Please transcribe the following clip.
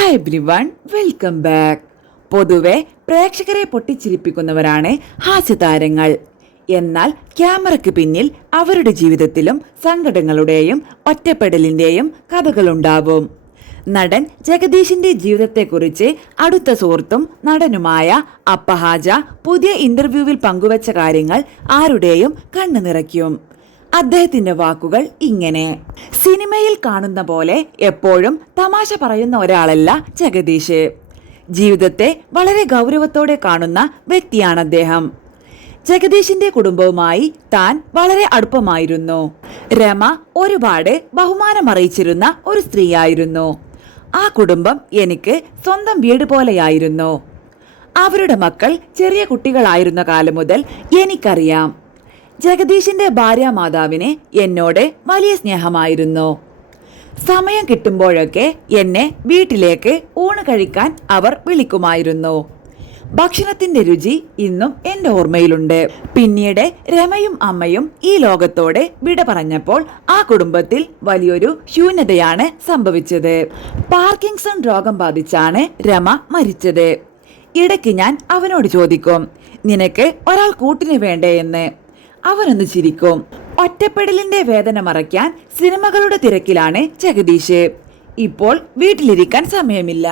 Hi everyone, welcome back. പൊതുവെ പ്രേക്ഷകരെ പൊട്ടിച്ചിരിപ്പിക്കുന്നവരാണ് ഹാസ്യതാരങ്ങൾ. എന്നാൽ ക്യാമറയ്ക്ക് പിന്നിൽ അവരുടെ ജീവിതത്തിലും സങ്കടങ്ങളുടെയും ഒറ്റപ്പെടലിന്റെയും കഥകളുണ്ടാവും. നടൻ ജഗദീഷിന്റെ ജീവിതത്തെക്കുറിച്ച് അടുത്ത സുഹൃത്തും നടനുമായ അപ്പഹാജ പുതിയ ഇന്റർവ്യൂവിൽ പങ്കുവച്ച കാര്യങ്ങൾ ആരുടെയും കണ്ണു നിറയ്ക്കും. അദ്ദേഹത്തിന്റെ വാക്കുകൾ ഇങ്ങനെ: സിനിമയിൽ കാണുന്ന പോലെ എപ്പോഴും തമാശ പറയുന്ന ഒരാളല്ല ജഗദീഷ്. ജീവിതത്തെ വളരെ ഗൗരവത്തോടെ കാണുന്ന വ്യക്തിയാണ് അദ്ദേഹം. ജഗദീഷിന്റെ കുടുംബവുമായി താൻ വളരെ അടുപ്പമായിരുന്നു. രമ ഒരുപാട് ബഹുമാനം അറിയിച്ചിരുന്ന ഒരു സ്ത്രീയായിരുന്നു. ആ കുടുംബം എനിക്ക് സ്വന്തം വീട് പോലെയായിരുന്നു. അവരുടെ മക്കൾ ചെറിയ കുട്ടികളായിരുന്ന കാലം മുതൽ എനിക്കറിയാം. ജഗദീഷിന്റെ ഭാര്യാമാതാവിന് എന്നോട് വലിയ സ്നേഹമായിരുന്നു. സമയം കിട്ടുമ്പോഴൊക്കെ എന്നെ വീട്ടിലേക്ക് ഊണ് കഴിക്കാൻ അവർ വിളിക്കുമായിരുന്നു. ഭക്ഷണത്തിന്റെ രുചി ഇന്നും എന്റെ ഓർമ്മയിലുണ്ട്. പിന്നീട് രമയും അമ്മയും ഈ ലോകത്തോടെ വിട പറഞ്ഞപ്പോൾ ആ കുടുംബത്തിൽ വലിയൊരു ശൂന്യതയാണ് സംഭവിച്ചത്. പാർക്കിൻസൺ രോഗം ബാധിച്ചാണ് രമ മരിച്ചത്. ഇടയ്ക്ക് ഞാൻ അവനോട് ചോദിക്കും, നിനക്ക് ഒരാൾ കൂട്ടിന് വേണ്ടേ എന്ന്. അവനൊന്ന് ചിരിക്കും. ഒറ്റപ്പെടലിന്റെ വേദന മറയ്ക്കാൻ സിനിമകളുടെ തിരക്കിലാണ് ജഗദീഷ്. ഇപ്പോൾ വീട്ടിലിരിക്കാൻ സമയമില്ല.